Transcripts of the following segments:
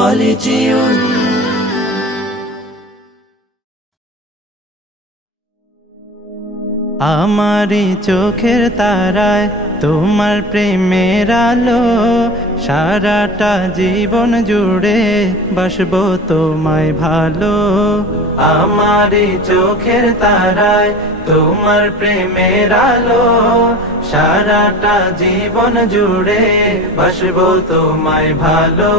خالدون আমারি চোখের তারায় তোমার প্রেমের আলো, সারাটা জীবন জুড়ে বাসবো তোমায় ভালো। আমারি চোখের তারায় তোমার প্রেমের আলো, সারাটা জীবন জুড়ে বাসবো তোমায় ভালো।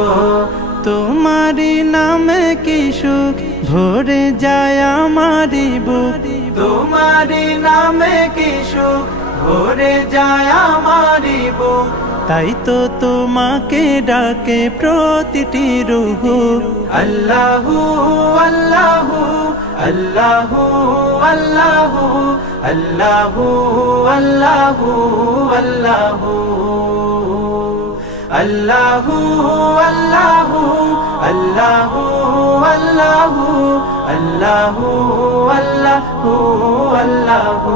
তোমারি নামে কি সুখ ভরে যায় আমারি বুক, তোমারি নামে কি সুখ ভরে যায় আমারি বুক। তাই তো তোমাকে ডাকে প্রতিটি রূহ। আল্লাহু আল্লাহু আল্লাহু আল্লাহু আল্লাহু আল্লাহু আল্লাহু আল্লাহু আল্লাহু আল্লাহু আল্লাহু আল্লাহু আল্লাহু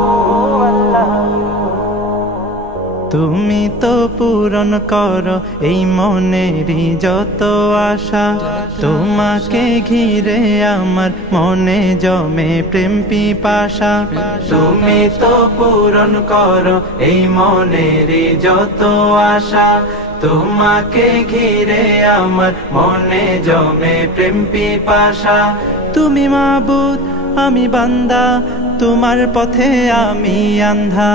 আল্লাহু। তুমি তো পূরণ করো এই মনেরই যত আশা, তোমাকে ঘিরে আমার মনে জমে প্রেম পিপাসা। তুমি তো পূরণ করো এই মনেরই যত আশা, তোমাকে ঘিরে আমার মনে জমে প্রেম পিপাসা। তুমি মাবুদ আমি বান্দা, তোমার পথে আমি আন্ধা।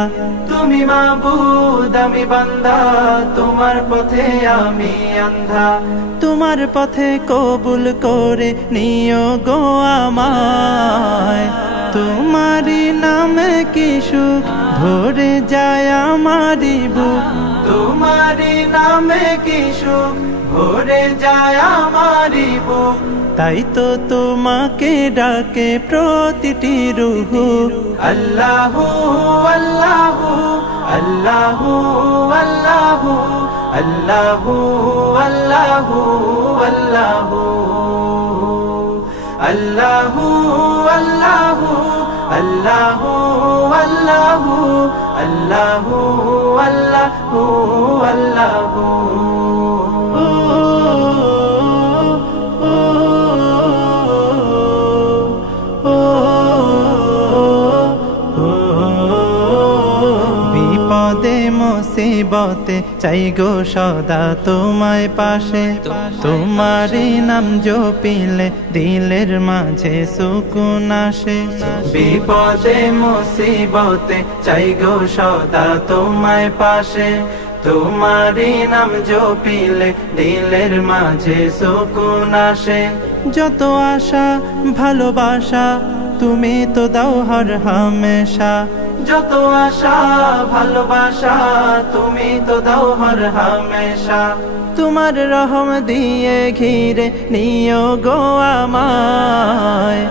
তুমি মাবুদ আমি বান্দা, তোমার পথে আমি আন্ধা। তোমার পথে কবুল করে নিও গো আমায়। তোমারি নামে কি সুখ ভরে যায় আমারি বুক, তোমারি নামে কি সুখ ভরে যায় আমারি বুক। তাই তো তোমাকে ডাকে প্রতিটি রূহ। আল্লাহু আল্লাহু আল্লাহু আল্লাহু আল্লাহু আল্লাহু আল্লাহু আল্লাহু আল্লাহু আল্লাহু আল্লাহু আল্লাহু আল্লাহু আল্লাহু। বিপদে মুসিবতে চাই গো সদা তোমায় পাশে, তোমারই নাম জপিলে দিলের মাঝে সুকুন আসে। বিপদে মুসিবতে চাই গো সদা তোমায় পাশে, তোমারই নাম জপিলে দিলের মাঝে সুকুন আসে। যত আশা ভালোবাসা তুমি তো দাও হর হামেশা, যত আশা ভালোবাসা তুমি তো দাও হর হামেশা। তোমার রহম দিয়ে ঘিরে নিও গো আমায়,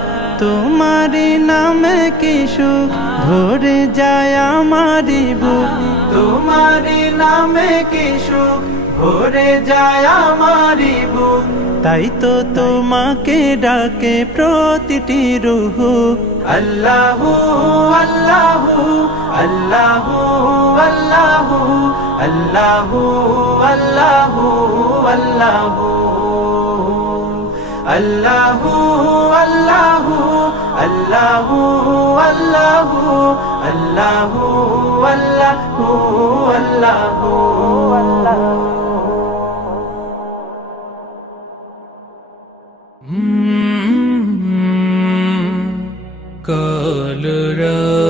তোমারি নামে কি সুখ ভরে যায় আমারি বুক। তোমারি নামে কি সুখ ভরে যায় আমারি বুক। তাই তো তোমাকে ডাকে প্রতিটি রূহ। আল্লাহু আল্লাহু আল্লাহু আল্লাহু আল্লাহু আল্লাহু আল্লাহু আল্লাহু আল্লাহু আল্লাহু আল্লাহু আল্লাহু আল্লাহু আল্লাহু আল্লাহু। কলরা